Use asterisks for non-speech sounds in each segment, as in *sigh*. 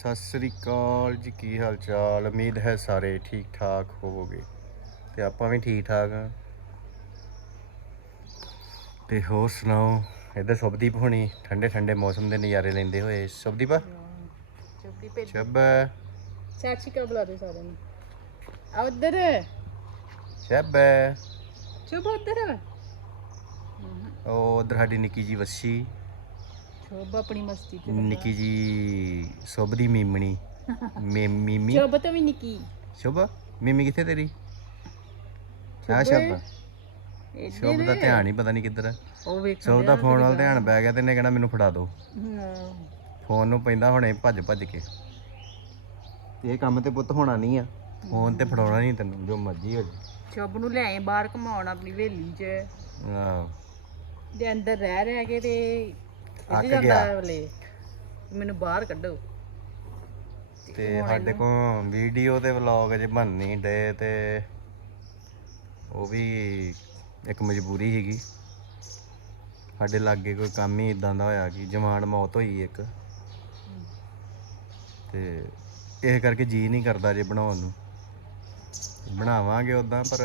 ਸਤਿ ਸ੍ਰੀ ਅਕਾਲ ਜੀ ਕੀ ਹਾਲ ਚਾਲ? ਉਮੀਦ ਹੈ ਸਾਰੇ ਠੀਕ ਠਾਕ ਹੋਵੋਗੇ। ਤੇ ਆਪਾਂ ਵੀ ਠੀਕ ਠਾਕ ਆ। ਤੇ ਹੋਰ ਸੁਣਾਓ ਇੱਧਰ ਸੁਭਦੀਪ ਹੋਣੀ ਠੰਡੇ ਠੰਡੇ ਮੌਸਮ ਦੇ ਨਜ਼ਾਰੇ ਲੈਂਦੇ ਹੋਏ। ਸੁਭਦੀਪ? ਚੁੱਪੀ ਭੇਜ ਸ਼ਬ ਚਾਚੀ ਕਾ ਬੁਲਾ ਦੇ ਸਾਰਿਆਂ ਨੂੰ। ਆ ਉਧਰ ਸ਼ਬ ਚੁੱਪ ਉਧਰ। ਉਹ ਉਧਰ ਸਾਡੀ ਨਿੱਕੀ ਜੀ ਵੱਸੀ। ਚੁੱਪ ਆਪਣੀ ਮਸਤੀ ਤੇ ਨਿੱਕੀ ਜੀ ਸੁਭ ਦੀ ਮੀਮਣੀ। ਮੀ- ਮੀਮੀ? ਚੁੱਪ ਤਾਂ ਵੀ ਨਿੱਕੀ। ਸ਼ੁਭ? ਮੀਮੀ ਕਿੱਥੇ ਤੇਰੀ? ਆ ਸ਼ਬ ਸ਼ੁਭ। ਦਾ ਧਿਆਨ ਹੀ ਪਤਾ ਨਹੀਂ ਕਿੱਧਰ ਹੈ ਉਹ ਵੇਖ ਸ਼ੁਭ ਦਾ ਫੋਨ ਵੱਲ ਧਿਆਨ ਪੈ ਗਿਆ ਤੇ ਇਹਨੇ ਕਹਿਣਾ ਮੈਨੂੰ ਫੜਾ ਦਿਓ। ਫੋਨ ਨੂੰ ਪੈਂਦਾ ਹੁਣੇ ਭੱਜ ਭੱਜ ਕੇ। ਇਹ ਕੰਮ ਤੇ ਪੁੱਤ ਹੋਣਾ ਨਹੀਂ ਆ। ਫੋਨ ਤੇ ਫੜਾਉਣਾ ਨਹੀਂ ਤੈਨੂੰ ਜੋ ਮਰਜ਼ੀ ਹੋ ਜਾਏ ਚੁੱਪ ਨੂੰ ਲੈ ਆਏ ਬਾਹਰ ਘਮਾਉਣ ਆਪਣੀ ਹਵੇਲੀ 'ਚ। ਆਹ, ਦੇ ਅੰਦਰ ਰਹਿ ਰਹਿ ਕੇ ਤੇ ਅੱਕ ਗਿਆ। ਵਲੇ। ਮੈਨੂੰ ਬਾਹਰ ਕੱਢੋ। ਤੇ ਸਾਡੇ ਕੋਲ ਵੀਡੀਓ ਤੇ ਵਲੌਗ ਅਜੇ ਬਣ ਨਹੀਂ ਡੇ ਤੇ ਉਹ ਵੀ ਇੱਕ ਮਜਬੂਰੀ ਸੀਗੀ। ਸਾਡੇ ਲਾਗੇ ਕੋਈ ਕੰਮ ਹੀ ਇਦਾਂ ਦਾ ਹੋਇਆ ਕਿ ਜਵਾਨ ਮੌਤ ਹੋਈ ਇੱਕ। ਤੇ ਇਹ ਕਰਕੇ ਜੀ ਨਹੀਂ ਕਰਦਾ ਜੇ ਬਣਾਉਣ ਨੂੰ। ਬਣਾਵਾਂਗੇ ਉਦਾਂ ਪਰ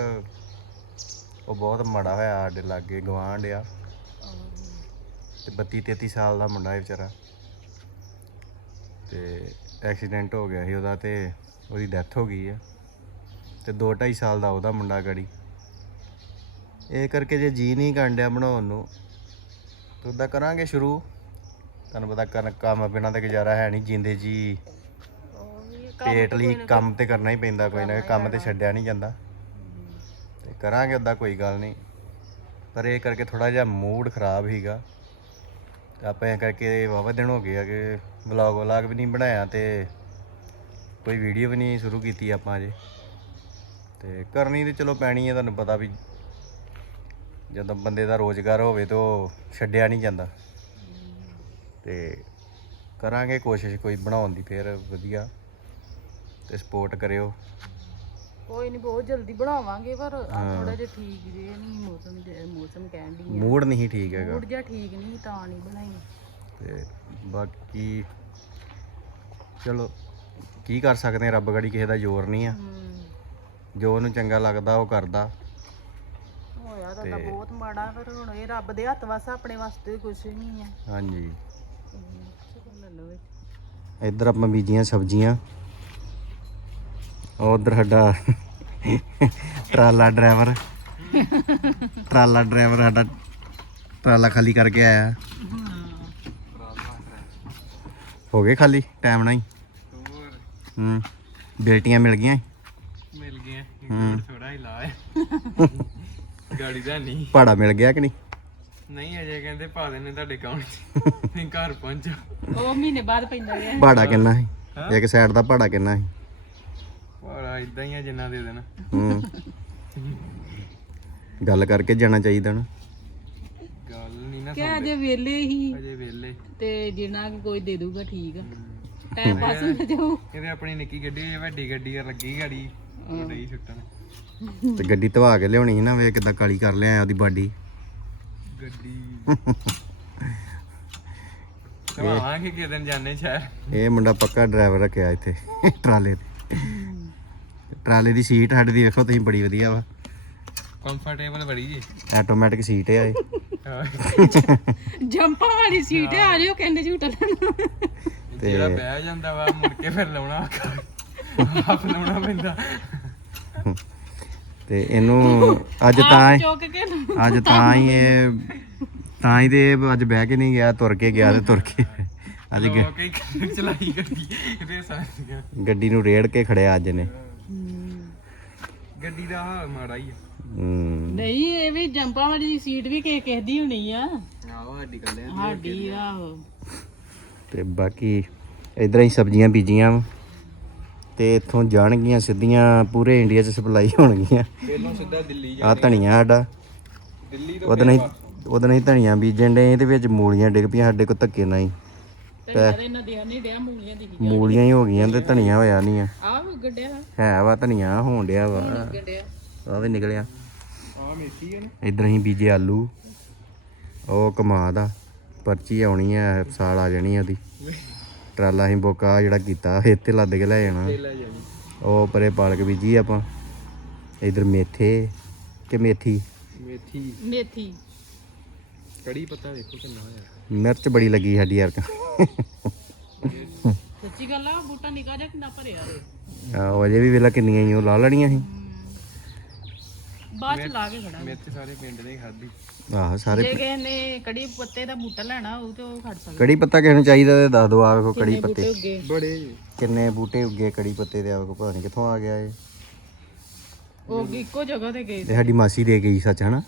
ਉਹ ਬਹੁਤ ਮਾੜਾ ਹੋਇਆ ਸਾਡੇ ਲਾਗੇ ਗਵਾਂਢ ਆ। ਤੇ 32 33 ਸਾਲ ਦਾ ਮੁੰਡਾ ਹੈ ਵਿਚਾਰਾ। ਤੇ ਐਕਸੀਡੈਂਟ ਹੋ ਗਿਆ ਸੀ ਉਹਦਾ ਤੇ ਉਹਦੀ ਡੈਥ ਹੋ ਗਈ ਆ। ਤੇ 2 2.5 ਸਾਲ ਦਾ ਉਹਦਾ ਮੁੰਡਾ ਗੜੀ। ਇਹ ਕਰਕੇ ਜੇ ਜੀ ਨਹੀਂ ਕਾਂਡਿਆ ਬਣਾਉਣ ਨੂੰ, ਤਾਂ ਉਦਾਂ ਕਰਾਂਗੇ ਸ਼ੁਰੂ। ਤੁਹਾਨੂੰ ਪਤਾ ਕਰਨ ਕੰਮ ਬਿਨਾਂ ਤਾਂ ਗੁਜ਼ਾਰਾ ਹੈ ਨਹੀਂ, ਜਿੰਦੇ ਜੀ ਪੇਟ ਲਈ ਕੰਮ ਤੇ ਕਰਨਾ ਹੀ ਪੈਂਦਾ, ਕੋਈ ਨਾ ਕੋਈ ਕੰਮ ਤੇ ਛੱਡਿਆ ਨਹੀਂ ਜਾਂਦਾ। ਤੇ ਕਰਾਂਗੇ ਉਦਾਂ ਕੋਈ ਗੱਲ ਨਹੀਂ। ਪਰ ਇਹ ਕਰਕੇ ਥੋੜਾ ਜਿਹਾ ਮੂਡ ਖਰਾਬ ਹੀਗਾ ਤੇ ਆਪਾਂ ਇਹ ਕਰਕੇ ਵਾਵਾ ਦਿਨ ਹੋ ਗਏ ਆ ਕਿ ਵਲੌਗ ਵਲੌਗ ਵੀ ਨਹੀਂ ਬਣਾਇਆ ਤੇ ਕੋਈ ਵੀਡੀਓ ਵੀ ਨਹੀਂ ਸ਼ੁਰੂ ਕੀਤੀ ਆਪਾਂ ਅਜੇ। ਤੇ ਕਰਨੀ ਤੇ ਚਲੋ ਪੈਣੀ ਹੈ ਤੁਹਾਨੂੰ ਪਤਾ ਵੀ ਜਦੋਂ ਬੰਦੇ ਦਾ ਰੋਜ਼ਗਾਰ ਹੋਵੇ ਤਾਂ ਉਹ ਛੱਡਿਆ ਨਹੀਂ ਜਾਂਦਾ। ਤੇ ਕਰਾਂਗੇ ਕੋਸ਼ਿਸ਼ ਕੋਈ ਬਣਾਉਣ ਦੀ, ਫੇਰ ਵਧੀਆ ਤੇ ਸਪੋਰਟ ਕਰਿਓ। ਕੋਈ ਨਹੀਂ ਬਹੁਤ ਜਲਦੀ ਬਣਾਵਾਂਗੇ ਪਰ ਥੋੜਾ ਜਿਹਾ ਠੀਕ ਜੇ ਨਹੀਂ ਮੌਸਮ ਜਿਹਾ- ਮੌਸਮ ਕਹਿਣ ਦੀ ਮੂਡ ਨਹੀਂ ਠੀਕ ਹੈਗਾ। ਮੂਡ ਜਿਹਾ ਠੀਕ ਨਹੀਂ ਤਾਂ ਨਹੀਂ ਬਣਾਈ। ਤੇ ਬਾਕੀ ਚਲੋ ਕੀ ਕਰ ਸਕਦੇ ਆ ਰੱਬ ਗੜੀ ਕਿਸੇ ਦਾ ਜ਼ੋਰ ਨਹੀਂ ਆ। ਹੂੰ। ਜੋ ਉਹਨੂੰ ਚੰਗਾ ਲੱਗਦਾ ਉਹ ਕਰਦਾ। ਹੋਇਆ ਤਾਂ ਤਾਂ ਬਹੁਤ ਮਾੜਾ ਪਰ ਹੁਣ ਇਹ ਰੱਬ ਦੇ ਹੱਥ ਵਾਸਾ ਆਪਣੇ ਵਾਸਤੇ ਕੁਝ ਨਹੀਂ ਆ। ਹਾਂਜੀ। ਇੱਧਰ ਆਪਾਂ ਬੀਜੀਆਂ ਸਬਜ਼ੀਆਂ। ਉਧਰ ਸਾਡਾ ਟਰਾਲਾ ਡਰਾਈਵਰ। ਟਰਾਲਾ ਡਰਾਈਵਰ ਸਾਡਾ ਟਰਾਲਾ ਖਾਲੀ ਕਰਕੇ ਆਇਆ। ਹੋ ਗਏ ਖਾਲੀ? ਟਾਈਮ ਨਾਲ ਹੀ। ਹੂੰ। ਬੇਟੀਆਂ ਮਿਲ ਗਈਆਂ? ਮਿਲ ਹੂੰ। ਥੋੜਾ ਹੀ ਲਾ। ਗਾੜੀ ਦਾ ਨਹੀਂ। ਭਾੜਾ ਮਿਲ ਗਿਆ ਕਿ ਨਹੀਂ? ਨਹੀਂ ਅਜੇ ਕਹਿੰਦੇ ਪਾ ਦੇਣੇ ਤੁਹਾਡੇ ਅਕਾਊਂਟ 'ਚ। *laughs* ਤੁਸੀਂ ਘਰ ਪਹੁੰਚੋ। ਉਹ ਮਹੀਨੇ ਬਾਅਦ ਪੈਂਦਾ ਗਿਆ ਭਾੜਾ ਕਿੰਨਾ ਸੀ? ਇੱਕ ਸਾਈਡ ਦਾ ਭਾੜਾ ਕਿੰਨਾ ਸੀ? ਬੜਾ ਇਦਾਂ ਹੀ ਆ ਜਿੰਨਾ ਦੇ ਦੇਣਾ ਹੂੰ। ਗੱਲ ਕਰਕੇ ਜਾਣਾ ਚਾਹੀਦਾ ਨਾ। ਗੱਲ ਨਹੀਂ ਨਾ ਕਿ ਅਜੇ ਵੇਲੇ ਹੀ। ਅਜੇ ਵੇਲੇ ਤੇ ਜਿੰਨਾ ਕੁ ਕੋਈ ਦੇ ਦੂਗਾ ਠੀਕ ਆ। ਟਾਈਮ ਪਾਸ ਹੁੰਦਾ ਜਾਊ। ਇਹਦੇ ਆਪਣੀ ਨਿੱਕੀ ਗੱਡੀ ਹੋਈ ਵੱਡੀ ਗੱਡੀ ਆ ਲੱਗੀ ਗਾੜੀ ਉਹ ਡਈ ਛੁੱਟਣ ਤੇ ਗੱਡੀ ਧਵਾ ਕੇ ਲਿਆਉਣੀ ਸੀ ਨਾ ਵੇ ਕਿਦਾਂ ਕਾਲੀ ਕਰ ਲਿਆ ਉਹਦੀ ਬਾਡੀ। ਗੱਡੀ। ਆਵਾਂਗੇ ਕਿ ਦਿਨ ਜਾਣੇ ਸ਼ਹਿਰ। ਇਹ ਮੁੰਡਾ ਪੱਕਾ ਡਰਾਈਵਰ ਰੱਖਿਆ ਇੱਥੇ ਟਰਾਲੇ ਤੇ। ਟਰਾਲੇ ਦੀ ਸੀਟ ਸਾਡੇ ਦੀ ਵੇਖੋ ਤੁਸੀਂ ਬੜੀ ਵਧੀਆ ਵਾ। ਕੰਫਰਟੇਬਲ ਬੜੀ ਜੀ। ਆਟੋਮੈਟਿਕ ਸੀਟ ਹੈ ਇਹ। ਜੰਪਾਂ ਵਾਲੀ ਸੀਟ ਆ ਜਿਓ ਕਹਿੰਦੇ ਝੂਟਾ ਲੈਣਾ ਜਿਹੜਾ ਬਹਿ ਜਾਂਦਾ ਵਾ ਮੁੜ ਕੇ ਫਿਰ ਲਾਉਣਾ ਆਪ ਲਾਉਣਾ ਪੈਂਦਾ। ਤੇ ਇਹਨੂੰ ਅੱਜ ਤਾਂ ਚੁੱਕ ਕੇ ਅੱਜ ਤਾਂ ਹੀ ਇਹ ਤਾਂ ਹੀ ਤੇ ਇਹ ਅੱਜ ਬਹਿ ਕੇ ਨਹੀਂ ਗਿਆ ਤੁਰ ਕੇ ਗਿਆ ਤੇ ਤੁਰ ਕੇ। ਅੱਜ ਗ- ਲੋਕ ਹੀ ਚਲਾਈ ਗੱਡੀ। ਗੱਡੀ। ਨੂੰ ਰੇੜ ਕੇ ਖੜਿਆ ਅੱਜ ਨੇ ਗੱਡੀ ਦਾ ਹਾਲ ਮਾੜਾ ਹੀ ਆ। ਹੂੰ। ਨਹੀਂ ਇਹ ਵੀ ਜੰਪਾਂ ਵਾਲੀ ਸੀਟ ਵੀ ਕਿਸੇ ਕਿਸੇ ਦੀ ਹੋਣੀ ਆ। ਆਹੋ ਸਾਡੀ ਗੱਲ ਆ। ਸਾਡੀ ਆਹੋ। ਤੇ ਬਾਕੀ ਇਧਰ ਹੀ ਸਬਜ਼ੀਆਂ ਬੀਜੀਆਂ ਵਾਂ। ਤੇ ਇੱਥੋਂ ਜਾਣਗੀਆਂ ਸਿੱਧੀਆਂ ਪੂਰੇ ਇੰਡੀਆ 'ਚ ਸਪਲਾਈ ਹੋਣਗੀਆਂ। ਪਹਿਲੋਂ ਸਿੱਧਾ ਦਿੱਲੀ ਆ ਧਨੀਆ ਸਾਡਾ। ਦਿੱਲੀ ਉਹਦੇ ਨਹੀਂ ਉਹਦੇ ਨਹੀਂ ਧਨੀਆ ਬੀਜਣ ਦੇ ਇਹਦੇ ਵਿੱਚ ਮੂਲੀਆਂ ਡਿੱਗ ਪਈਆਂ ਸਾਡੇ ਕੋਲ ਧੱਕੇ ਨਾਲ ਹੀ। ਤੇ ਸਾਰੇ ਨਦੀਆਂ ਨਹੀਂ ਡਿਆ ਮੂਲੀਆਂ ਦੀ ਮੂਲੀਆਂ ਹੀ ਹੋ ਗਈਆਂ ਤੇ ਧਨੀਆ ਹੋਇਆ ਨਹੀਂ ਆ। ਆ ਵੀ ਗੱਡਿਆ ਹੈ ਵਾ ਧਨੀਆ ਹੋਣ ਡਿਆ ਵਾ। ਗੱਡਿਆ ਆ ਵੀ ਨਿਕਲਿਆ। ਆ ਮੇਥੀ ਆ ਨਾ। ਇਧਰ ਹੀ ਬੀਜੇ ਆਲੂ। ਉਹ ਕਮਾਦ ਆ ਪਰਚੀ ਆਉਣੀ ਆ ਸਾਲ ਆ ਜਾਣੀ ਆ ਉਹਦੀ। ਟਰਾਲਾ ਅਸੀਂ ਬੋਕਾ ਜਿਹੜਾ ਕੀਤਾ ਤੇ ਲੱਦ ਕੇ ਲੈ ਜਾਣਾ। ਲੈ ਜਾਣੀ ਉਹ ਪਰੇ ਪਾਲਕ ਬੀਜੀ ਆਪਾਂ। ਇਧਰ ਮੇਥੇ ਕਿ ਮੇਥੀ? ਮੇਥੀ। ਮੇਥੀ। ਕੜੀ ਪੱਤਾ ਵੇਖੋ ਕਿੰਨਾ ਹੋਇਆ। ਮਿਰਚ ਬੜੀ ਲੱਗੀ ਸਾਡੀ ਯਾਰ ਸੱਚੀ ਗੱਲ ਆ ਬੂਟਾ ਨਿਕਾ ਜਾ ਕਿੰਨਾ ਭਰਿਆ ਰੇ ਉਹ ਅਜੇ ਵੀ ਵੇਲਾ ਕਿੰਨੀਆਂ ਹੀ ਉਹ ਲਾ ਲੈਣੀਆਂ ਸੀ। ਬਾਅਦ ਚ ਲਾ ਕੇ ਖੜਾ ਮੇਥੇ ਸਾਰੇ ਪਿੰਡ ਨੇ ਖਾਧੀ। ਆਹ ਸਾਰੇ ਜੇ ਕਿਸੇ ਨੇ ਕੜੀ ਪੱਤੇ ਦਾ ਬੂਟਾ ਲੈਣਾ ਉਹ ਤੇ ਉਹ ਖੜ ਸਕਦਾ। ਕੜੀ ਪੱਤਾ ਕਿਸੇ ਨੂੰ ਚਾਹੀਦਾ ਤੇ ਦੱਸ ਦੋ ਆ ਵੇਖੋ ਕੜੀ ਪੱਤੇ। ਬੜੇ। ਕਿੰਨੇ ਬੂਟੇ ਉੱਗੇ ਕੜੀ ਪੱਤੇ ਦੇ ਆ ਵੇਖੋ ਪਤਾ ਨਹੀਂ ਕਿੱਥੋਂ ਆ ਗਿਆ ਇਹ। ਉਹ ਇੱਕੋ ਜਗ੍ਹਾ ਤੇ ਗਏ ਇਹ ਸਾਡੀ ਮਾਸੀ ਦੇ ਗਈ ਸੱਚ ਹਨਾ?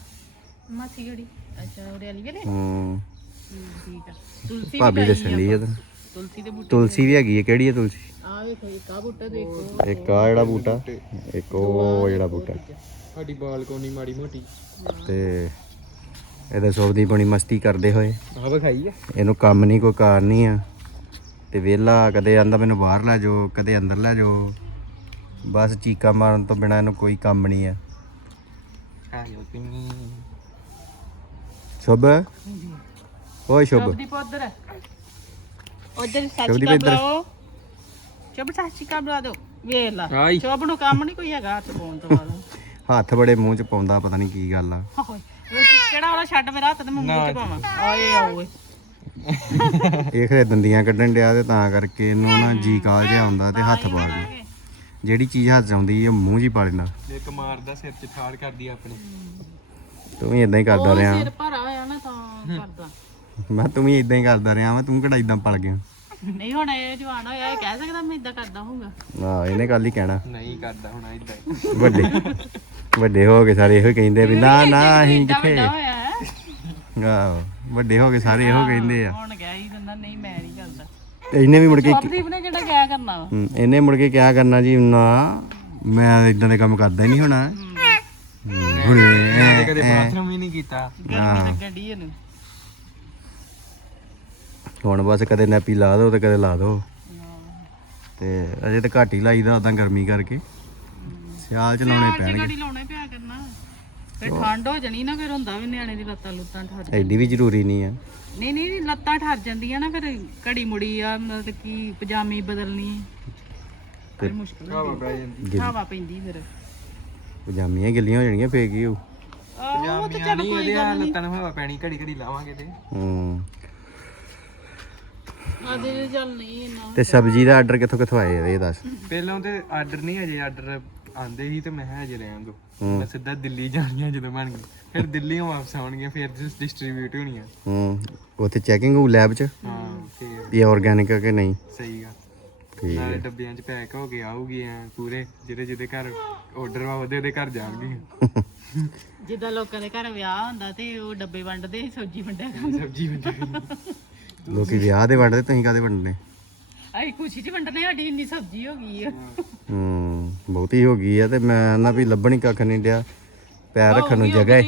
ਮਾਸੀ ਗੜੀ ਅੱਛਾ ਉਹਦੇ ਵਾਲੀ ਵੇਲੇ ਹੂੰ। ਠੀਕ ਆ ਤੁਲਸੀ ਭਾਬੀ ਵੀ ਦੱਸਣ ਦੀ ਆ ਤਾਂ। ਤੁਲਸੀ ਦੇ ਬੂਟੇ ਤੁਲਸੀ ਵੀ ਹੈਗੀ ਹੈ ਕਿਹੜੀ ਹੈ ਤੁਲਸੀ? ਆ ਵੇਖੋ ਇੱਕ ਆ ਬੂਟਾ ਇੱਕ ਆ ਜਿਹੜਾ ਬੂਟਾ ਇੱਕ ਉਹ ਜਿਹੜਾ ਬੂਟਾ। ਸਾਡੀ ਬਾਲਕੋਨੀ ਮਾੜੀ ਮੋਟੀ। ਤੇ ਇਹਦੇ ਸੋਭ ਦੀ ਬਣੀ ਮਸਤੀ ਕਰਦੇ ਹੋਏ। ਆਹ ਵਿਖਾਈ ਆ। ਇਹਨੂੰ ਕੰਮ ਨਹੀਂ ਕੋਈ ਕਾਰ ਨਹੀਂ ਆ। ਤੇ ਵਿਹਲਾ ਕਦੇ ਆਂਦਾ ਮੈਨੂੰ ਬਾਹਰ ਲੈ ਜਾਓ ਕਦੇ ਅੰਦਰ ਲੈ ਜਾਓ। ਬਸ ਚੀਕਾ ਮਾਰਨ ਤੋਂ ਬਿਨਾ ਇਹਨੂੰ ਕੋਈ ਕੰਮ ਨਹੀਂ ਆ। ਆਇਓ ਤੁਸੀਂ ਸ਼ੁਭ। ਓਏ ਸ਼ੁਭ। ਸ਼ਬਦੀ ਪੌਦਰ। ਉਧਰ ਸ਼ਬਦੀ ਸਾਚੀ ਵੀ ਕਾ ਇੱਧਰ। ਬੁਲਾਓ। ਸ਼ਬ ਸਾਚੀ ਕਾ ਬੁਲਾ ਦੋ ਵੇਖ ਲਾ ਆਈ। ਨੂੰ ਕੰਮ ਨਹੀਂ ਕੋਈ ਹੈਗਾ ਹੱਥ ਪਾਉਣ ਤੋਂ ਬਾਅਦ। *laughs* ਹੱਥ ਬੜੇ ਮੂੰਹ ਚ ਪਾਉਂਦਾ ਪਤਾ ਨਹੀਂ ਕੀ ਗੱਲ ਆ। ਹਾਏ ਕਿਹੜਾ ਵਾਲਾ ਛੱਡ ਮੇਰਾ ਹੱਥ ਤੇ ਮੈਂ ਮੂੰਹ ਤੇ ਪਾਵਾਂ? ਆਏ ਆਓਏ ਇਹ ਖਰੇ ਦੰਦੀਆਂ ਕੱਢਣ ਡਿਆ ਤੇ ਤਾਂ ਕਰਕੇ ਇਹਨੂੰ ਨਾ ਜੀ ਕਾਲ ਜਿਹਾ ਆਉਂਦਾ ਤੇ ਹੱਥ ਪਾ ਦੇ ਜਿਹੜੀ ਚੀਜ਼ ਹੱਥ 'ਚ ਆਉਂਦੀ ਹੈ ਮੂੰਹ 'ਚ ਹੀ ਪਾ ਲੈਂਦਾ। ਇੱਕ ਮਾਰਦਾ ਸਿਰ ਚ ਠਾੜ ਕਰਦੀ ਆ ਆਪਣੇ। ਤੂੰ ਵੀ ਇਦਾਂ ਹੀ ਕਰਦਾ ਰਿਹਾ। ਸਿਰ ਭਰਾ ਹੋਇਆ ਨਾ ਤਾਂ ਕਰਦਾ। ਮੈਂ ਤੂੰ ਵੀ ਇਦਾਂ ਹੀ ਕਰਦਾ ਰਿਹਾ ਮੈਂ ਤੂੰ ਕਿਹੜਾ ਇਦਾਂ ਪਲ ਗਿਆ? ਨਹੀਂ ਹੁਣ ਇਹ ਜਵਾਨ ਹੋਇਆ ਇਹ ਕਹਿ ਸਕਦਾ ਮੈਂ ਇਦਾਂ ਕਰਦਾ ਹੋਊਗਾ। ਆ ਇਹਨੇ ਕੱਲ ਹੀ ਕਹਿਣਾ। ਨਹੀਂ ਕਰਦਾ ਹੁਣ ਇਦਾਂ ਵੱਡੇ ਵੱਡੇ ਹੋ ਕੇ ਸਾਰੇ ਇਹੋ ਹੀ ਕਹਿੰਦੇ ਵੀ ਨਾ ਨਾ ਅਸੀਂ ਕਿੱਥੇ? ਵੱਡਾ ਹੋਇਆ ਹੈ। ਆਹੋ ਵੱਡੇ ਹੋ ਕੇ ਸਾਰੇ ਇਹੋ ਕਹਿੰਦੇ ਆ। ਹੁਣ ਗਿਆ ਹੀ ਦਿੰਦਾ ਨਹੀਂ ਮੈਂ ਨਹੀਂ ਕਰਦਾ। ਇਹਨੇ ਵੀ ਮੁੜ ਕੇ ਸਵਪਦੀਪ ਨੇ ਜਿਹੜਾ ਕਿਆ ਕਰਨਾ ਵਾ। ਹਮ, ਇਹਨੇ ਮੁੜ ਕੇ ਕਿਆ ਕਰਨਾ ਜੀ ਨਾ ਮੈਂ ਇਦਾਂ ਦੇ ਕੰਮ ਕਰਦਾ ਹੀ ਨਹੀਂ ਹੋਣਾ। ਹਮ, ਹੁਣ ਕਦੇ ਕਦੇ ਬਾਥਰੂਮ ਵੀ ਨਹੀਂ ਕੀਤਾ। ਗਰਮੀ ਲੱਗਣ ਇਹਨੂੰ। ਹੁਣ ਬਸ ਕਦੇ ਨੈਪੀ ਲਾ ਦੋ ਤੇ ਕਦੇ ਲਾ ਦੋ ਤੇ ਅਜੇ ਤਾਂ ਘੱਟ ਹੀ ਲਾਈਦਾ ਉਦਾਂ ਗਰਮੀ ਕਰਕੇ। ਸਿਆਲ ਚ ਲਾਉਣੇ ਪੈਣਗੇ। ਗਾੜੀ ਲਾਉਣਾ ਹੀ ਪਿਆ ਕਰਨਾ। ਫਿਰ ਠੰਡ ਹੋ ਜਣੀ ਨਾ ਫਿਰ ਹੁੰਦਾ ਵੀ ਨਿਆਣੇ ਦੀ ਲੱਤਾਂ ਲੁੱਤਾਂ ਠਰ ਐਡੀ ਵੀ ਜ਼ਰੂਰੀ ਨਹੀਂ ਆ। ਨਹੀਂ ਨਹੀਂ ਲੱਤਾਂ ਠਰ ਜਾਂਦੀਆਂ ਨਾ ਫਿਰ ਘੜੀ ਮੁੜੀ ਆ ਮਤਲਬ ਕਿ ਪਜਾਮੀ ਬਦਲਣੀ। ਫਿਰ ਮੁਸ਼ਕਲ ਹਵਾ ਪੈ ਜਾਂਦੀ। ਗਿੱਲ- ਹਵਾ ਪੈਂਦੀ ਫਿਰ। ਪਜਾਮੀਆਂ ਗਿੱਲੀਆਂ ਹੋ ਜਾਣਗੀਆਂ ਫੇਰ ਕੀ ਹੋਊ ਆਹੋ ਉਹ ਤੇ ਪਜਾਮੀਆਂ ਨਹੀਂ ਇਹਦੇ ਲੱਤਾਂ ਨੂੰ ਹਵਾ ਪੈਣੀ ਘੜੀ ਘੜੀ ਲਾਵਾਂਗੇ ਤੇ। ਹੂੰ। ਆਦੇ ਚੱਲ ਨਹੀਂ ਇੰਨਾ। ਤੇ ਸਬਜ਼ੀ ਦਾ ਆਰਡਰ ਕਿੱਥੋਂ ਕਿੱਥੋਂ ਆਏ ਇਹ ਦੱਸ? ਪਹਿਲਾਂ ਤੇ ਆਰਡਰ ਨਹੀਂ ਅਜੇ ਆਰਡਰ ਆਂਦੇ ਸੀ ਤੇ ਮੈਂ ਕਿਹਾ ਅਜੇ ਰਹਿਣ ਦੋ। ਮੈਂ ਸਿੱਧਾ ਦਿੱਲੀ ਜਾਣੀਆਂ ਜਦੋਂ ਬਣ ਗਈ ਫਿਰ ਦਿੱਲੀ ਵਾਪਸ ਆਉਣਗੀਆਂ ਫਿਰ ਡਿਸਟ੍ਰੀਬਿਊਟ ਹੋਣੀਆਂ। ਹੂੰ ਉੱਥੇ ਚੈਕਿੰਗ ਹੋਊ ਲੈਬ 'ਚ? ਹਾਂ ਫਿਰ। ਵੀ ਆਰਗੈਨਿਕ ਆ ਕਿ ਨਹੀਂ? ਸਹੀ ਗੱਲ ਠੀਕ ਨਾਲੇ ਡੱਬਿਆਂ 'ਚ ਪੈਕ ਹੋ ਕੇ ਆਊਗੀ ਐ ਪੂਰੇ ਜਿਹਦੇ ਜਿਹਦੇ ਘਰ ਆਰਡਰ ਵਾ ਉਹਦੇ ਉਹਦੇ ਘਰ ਜਾਣਗੇ। ਜਿੱਦਾਂ ਲੋਕਾਂ ਦੇ ਘਰ ਵਿਆਹ ਹੁੰਦਾ ਤੇ ਉਹ ਡੱਬੇ ਵੰਡਦੇ ਸਬਜ਼ੀ ਵੰਡਿਆ ਕਰਦੇ ਸਬਜ਼ੀ ਵੰਡੀ *laughs* ਲੋਕੀ ਵਿਆਹ ਦੇ ਵੰਡਦੇ ਤੁਸੀਂ ਕਾਦੇ ਵੰਡਨੇ ਆਈ ਖੁਸ਼ੀ ਚ ਵੰਡਨੇ ਸਾਡੀ ਇੰਨੀ ਸਬਜ਼ੀ ਹੋ ਗਈ ਆ। ਹੂੰ ਬਹੁਤੀ ਹੋ ਗਈ ਆ ਤੇ ਮੈਂ ਨਾ ਵੀ ਲੱਭਣੀ ਕੱਖ ਨਹੀਂ ਡਿਆ ਪੈਰ ਰੱਖਣ ਨੂੰ ਜਗ੍ਹਾ ਹੈ।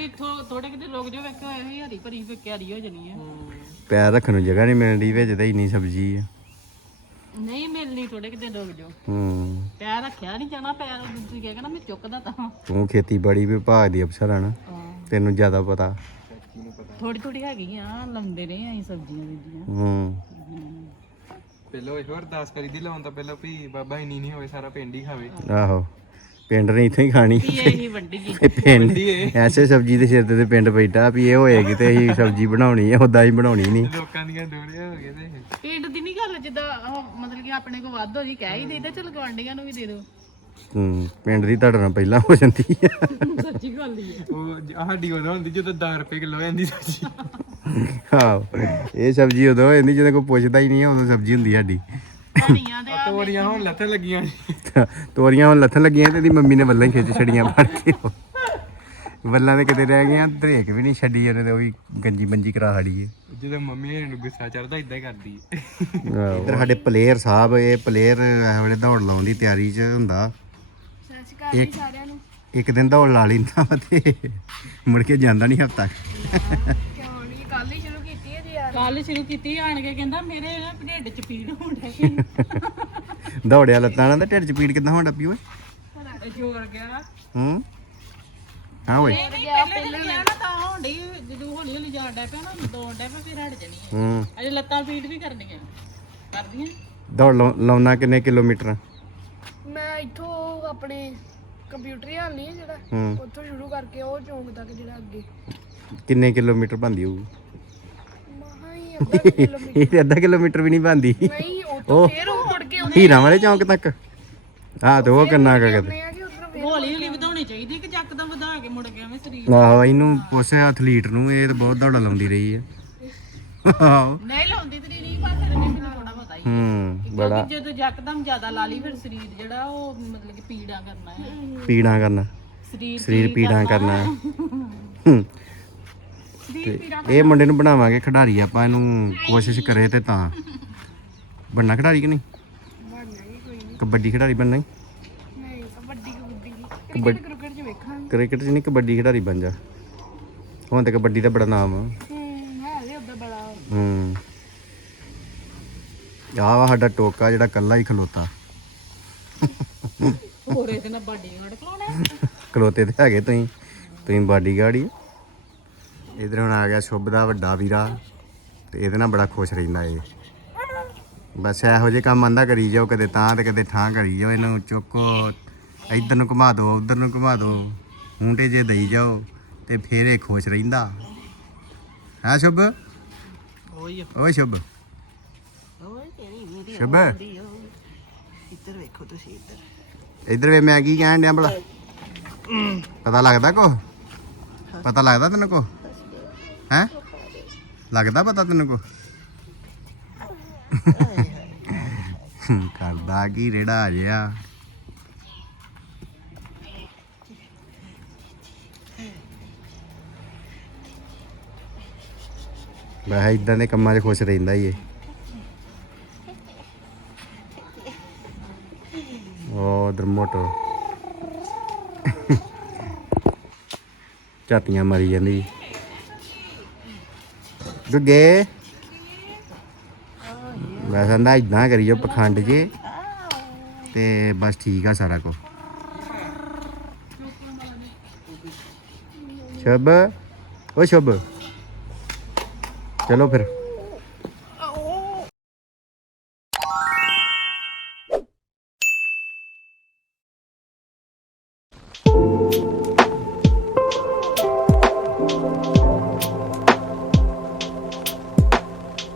ਥੋੜੇ ਕਿਤੇ ਲੋਕ ਜੋ ਵੇਖੋ ਇਹ ਹਰੀ ਭਰੀ ਫੇ ਕਿਆਰੀ ਹੋ ਜਾਣੀ ਆ। ਪੈਰ ਰੱਖਣ ਨੂੰ ਜਗ੍ਹਾ ਨਹੀਂ ਮਿਲਦੀ ਵਿੱਚ ਤਾਂ ਇੰਨੀ ਸਬਜ਼ੀ ਆ। ਨਹੀਂ ਮਿਲਣੀ ਥੋੜੇ ਕਿਤੇ ਲੋਕ ਜੋ। ਹੂੰ। ਪੈਰ ਰੱਖਿਆ ਨਹੀਂ ਜਾਣਾ ਪੈਰ ਤੁਸੀਂ ਕਹਿ ਨਾ ਮੈਂ ਚੁੱਕਦਾ ਤਾਂ ਤੂੰ ਖੇਤੀਬਾੜੀ ਵਿਭਾਗ ਦੀ ਅਫਸਰ ਆ ਨਾ ਤੈਨੂੰ ਜ਼ਿਆਦਾ ਪਤਾ। ਥੋੜੀ ਥੋੜੀ ਹੈਗੀ ਆ ਲਾਉਂਦੇ ਰਹੇ ਅਸੀਂ ਸਬਜ਼ੀਆਂ ਬੀਜੀਆਂ। ਹੂੰ। ਪਹਿਲਾਂ ਇਹੋ ਅਰਦਾਸ ਕਰੀਦੀ ਲਾਉਣ ਤੋਂ ਪਹਿਲਾਂ ਵੀ ਬਾਬਾ ਇੰਨੀ ਨਹੀਂ ਹੋਵੇ ਸਾਰਾ ਪਿੰਡ ਹੀ ਖਾਵੇ। ਆਹੋ। ਪਿੰਡ ਨੇ ਇੱਥੇ ਹੀ ਖਾਣੀ। ਕੀ ਇਹੀ ਵੰਡੀ ਗਈ। ਇਹ ਪਿੰਡ ਐਸੇ ਸਬਜ਼ੀ ਦੇ ਸਿਰ ਤੇ ਤੇ ਪਿੰਡ ਬੈਠਾ ਵੀ ਇਹ ਹੋਏਗੀ ਤੇ ਅਸੀਂ ਸਬਜ਼ੀ ਬਣਾਉਣੀ ਹੈ ਉਦਾਂ ਹੀ ਬਣਾਉਣੀ ਨਹੀਂ। ਲੋਕਾਂ ਦੀਆਂ ਦੋੜੀਆਂ ਹੋ ਗਏ ਤੇ ਪਿੰਡ ਦੀ ਨਹੀਂ ਗੱਲ ਜਿੱਦਾਂ ਉਹ ਮਤਲਬ ਕਿ ਆਪਣੇ ਕੋ ਵੱਧ ਹੋ ਜੀ ਕਹਿ ਹੀ ਦੇਈਦਾ ਚਲ ਗਵਾਂਡੀਆਂ ਨੂੰ ਵੀ ਦੇ ਦਿਓ। ਪਿੰਡ ਦੀ ਤੁਹਾਡੇ ਨਾਲ ਪਹਿਲਾਂ ਹੋ ਜਾਂਦੀ ਆ। ਸੱਚੀ ਗੱਲ ਹੀ ਹੈ ਉਹ ਜ- ਸਾਡੀ ਉਦੋਂ ਹੁੰਦੀ ਜਦੋਂ 10 ਰੁਪਏ ਕਿਲੋ ਜਾਂਦੀ ਸਬਜ਼ੀ ਆਹੋ ਇਹ ਸਬਜ਼ੀ ਉਦੋਂ ਹੋ ਜਾਂਦੀ ਜਦੋਂ ਕੋਈ ਪੁੱਛਦਾ ਹੀ ਨਹੀਂ ਉਦੋਂ ਸਬਜ਼ੀ ਹੁੰਦੀ ਸਾਡੀ। ਧਨੀਆ ਦੇ ਤੋਰੀਆਂ ਹੁਣ ਲੱਥ ਲੱਗੀਆਂ ਤੋਰੀਆਂ ਹੁਣ ਲੱਥਣ ਲੱਗੀਆਂ ਤੇ ਇਹਦੀ ਮੰਮੀ ਨੇ ਵੱਲਾਂ ਹੀ ਖਿੱਚ ਛੜੀਆਂ ਫੜ ਕੇ ਵੱਲਾਂ ਦੇ ਕਿਤੇ ਰਹਿ ਗਈਆਂ ਧਰੇਕ ਵੀ ਨਹੀਂ ਛੱਡੀ ਉਹਨੇ ਤੇ ਉਹ ਵੀ ਗੰਜੀ ਮੰਜੀ ਕਰਾ ਛੜੀ ਏ। ਜਦੋਂ ਮੰਮੀ ਨੂੰ ਗੁੱਸਾ ਚੜਦਾ ਇਦਾਂ ਹੀ ਕਰਦੀ ਇੱਧਰ ਸਾਡੇ ਪਲੇਅਰ ਸਾਹਿਬ ਇਹ ਪਲੇਅਰ ਇਹ ਵੇਲੇ ਦੌੜ ਲਾਉਣ ਦੀ ਤਿਆਰੀ 'ਚ ਹੁੰਦਾ। ਇੱਕ ਇੱਕ ਦਿਨ ਦੌੜ ਲਾ ਲੈਂਦਾ ਵਾ ਤੇ ਮੁੜ ਕੇ ਜਾਂਦਾ ਨਹੀਂ ਹਫਤਾ। ਕੱਲ ਸ਼ੁਰੂ ਕੀਤੀ ਆਣ ਕੇ ਕਹਿੰਦਾ ਮੇਰੇ ਨਾ ਢਿੱਡ ਚ ਪੀੜ ਹੋਣ ਡਈ ਦੌੜਿਆ ਲੱਤਾਂ ਨਾਲ ਤੇ ਢਿੱਡ 'ਚ ਪੀੜ ਕਿੱਦਾਂ ਹੋਣ ਪਈ ਓਏ? ਜੋਰ ਗਿਆ। ਹੂੰ? ਹਾਂ ਓਏ। ਨਹੀਂ ਪਹਿਲੇ ਗਿਆ ਨਾ ਤਾਂ ਹੋਣ ਜਦੋਂ ਹੌਲੀ ਹੌਲੀ ਜਾਣ ਡਿਆ ਪਿਆ ਨਾ ਦੌੜ ਪਿਆ ਫਿਰ ਹਟ ਜਾਣੀ ਹੈ। ਹੂੰ। ਅਜੇ ਲੱਤਾਂ ਪੀੜ ਵੀ ਕਰਨੀਆਂ। ਕਰਦੀਆਂ। ਦੌੜ ਲਾਉ- ਲਾਉਣਾ ਕਿੰਨੇ ਕਿਲੋਮੀਟਰ? ਮੈਂ ਇੱਥੋਂ ਆਪਣੇ ਕੰਪਿਊਟਰ ਹੀ ਨਹੀਂ ਜਿਹੜਾ। ਹੂੰ। ਉੱਥੋਂ ਸ਼ੁਰੂ ਕਰਕੇ ਉਹ ਚੌਂਕ ਤੱਕ ਜਿਹੜਾ ਅੱਗੇ। ਕਿੰਨੇ ਕਿਲੋਮੀਟਰ ਬੰਦੀ ਹੋਊ? ਹੀ ਇਹ ਤੇ ਅੱਧਾ ਕਿਲੋਮੀਟਰ ਵੀ ਨਹੀਂ ਬੰਦੀ ਨਹੀਂ ਉੱਥੋਂ ਫੇਰ ਉਹ ਮੁੜ ਕੇ ਹੀਰਾ ਵਾਲੇ ਚੌਂਕ ਤੱਕ? ਆਹ ਤੇ ਉਹ ਕਿੰਨਾ ਕਾ ਕਿਤੇ ਹੌਲੀ ਹੌਲੀ ਵਧਾਉਣੀ ਚਾਹੀਦੀ ਕਿ ਜੱਕਦਮ ਵਧਾ ਕੇ ਮੁੜ ਗਿਆ ਮੈਂ ਸਰੀਰ ਆਹੋ ਇਹਨੂੰ ਪੁੱਛਿਆ ਐਥਲੀਟ ਨੂੰ ਇਹ ਤਾਂ ਬਹੁਤ ਦੌੜਾ ਲਾਉਂਦੀ ਰਹੀ ਹੈ। ਨਹੀਂ ਲਾਉਂਦੀ ਤੇਰੀ ਨਹੀਂ ਪਰ ਤੇਰੇ ਨਹੀਂ ਮੈਨੂੰ ਥੋੜਾ ਪਤਾ ਹੀ ਹੂੰ ਬੜਾ। ਕਿਉਂਕਿ ਜਦੋਂ ਜੱਕਦਮ ਜ਼ਿਆਦਾ ਲਾ ਲਈ ਫਿਰ ਸਰੀਰ ਜਿਹੜਾ ਉਹ ਮਤਲਬ ਕਿ ਪੀੜਾ ਕਰਨਾ ਹੈ। ਪੀੜਾਂ ਕਰਨਾ। ਸਰੀਰ ਸਰੀਰ ਪੀੜਾਂ ਕਰਨਾ। ਹੂੰ। ਤੇ ਇਹ ਮੁੰਡੇ ਨੂੰ ਬਣਾਵਾਂਗੇ ਖਿਡਾਰੀ ਆਪਾਂ ਇਹਨੂੰ ਕੋਸ਼ਿਸ਼ ਕਰੇ ਤੇ ਤਾਂ। ਬਣਨਾ ਖਿਡਾਰੀ ਕਿ ਨਹੀਂ? ਕਬੱਡੀ ਖਿਡਾਰੀ ਬਣਨਾ ਹੀ? ਨਹੀਂ ਕਬੱਡੀ ਕਬੱਡੀ। ਕਬੱਡੀ ਕ੍ਰਿਕਟ ਚ ਵੇਖਾਂਗੇ। ਕ੍ਰਿਕਟ 'ਚ ਨਹੀਂ ਕਬੱਡੀ ਖਿਡਾਰੀ ਬਣ ਜਾ। ਹੁਣ ਤੇ ਕਬੱਡੀ ਦਾ ਬੜਾ ਨਾਮ ਆ। ਹੂੰ ਹੈ ਉਦਾਂ ਬੜਾ ਹੂੰ। ਆਹ ਵਾ ਸਾਡਾ ਟੋਕਾ ਜਿਹੜਾ ਕੱਲਾ ਹੀ ਖਲੋਤਾ। ਹੋਰ ਇਹਦੇ ਨਾਲ ਬਾਡੀ ਗਾਰਡ ਕਲਾਉਣਾ ਖਲੋਤੇ ਤੇ ਹੈਗੇ ਤੁਸੀਂ ਤੁਸੀਂ ਬਾਡੀਗਾਰਡ ਹੀ। ਇਧਰ ਹੁਣ ਆ ਗਿਆ ਸ਼ੁਭ ਦਾ ਵੱਡਾ ਵੀਰਾ ਤੇ ਇਹਦੇ ਨਾਲ ਬੜਾ ਖੁਸ਼ ਰਹਿੰਦਾ ਏ ਬਸ ਇਹੋ ਜਿਹੇ ਕੰਮ ਆਂਦਾ ਕਰੀ ਜਾਓ ਕਦੇ ਤਾਂ ਤੇ ਕਦੇ ਠਾਂ ਕਰੀ ਜਾਓ ਇਹਨੂੰ ਚੁੱਕੋ। ਇੱਧਰ ਨੂੰ ਘੁਮਾ ਦਿਓ ਉੱਧਰ ਨੂੰ ਘੁਮਾ ਦਿਓ ਹੁੰਟੇ ਜੇ ਦਈ ਜਾਓ ਤੇ ਫੇਰ ਇਹ ਖੁਸ਼ ਰਹਿੰਦਾ। ਹਾਂ ਸ਼ੁਭ? ਓਏ ਓਏ ਸ਼ੁਭ। ਵੀਡੀਓ ਸ਼ੁਭ ਇੱਧਰ ਵੇਖੋ ਤੁਸੀਂ ਇੱਧਰ। ਇੱਧਰ ਵੇ ਮੈਂ ਕੀ ਕਹਿਣ ਡਿਆ ਭਲਾ? ਪਤਾ ਲੱਗਦਾ ਕੋ? ਪਤਾ ਲੱਗਦਾ ਤੈਨੂੰ ਕੋ? ਹੈ? ਲੱਗਦਾ ਪਤਾ ਤੈਨੂੰ ਕੋ? ਕਰਦਾ ਕੀ ਰੇੜਾ ਆ ਜਿਆ ਮੈਂ ਇਦਾਂ ਦੇ ਕੰਮਾਂ 'ਚ ਖੁਸ਼ ਰਹਿੰਦਾ ਹੀ ਏ। ਉਹ ਉਧਰ ਮੋਟੋ ਝਾਤੀਆਂ ਮਾਰੀ ਜਾਂਦੀ। ਗੁੱਗੇ ਮੈਂ ਸੰਦਾ ਇਦਾਂ ਕਰੀਓ ਪਖੰਡ ਜੇ। ਤੇ ਬਸ ਠੀਕ ਆ ਸਾਰਾ ਕੁਝ ਸ਼ਬ ਓ ਸ਼ਬ ਚਲੋ ਫਿਰ।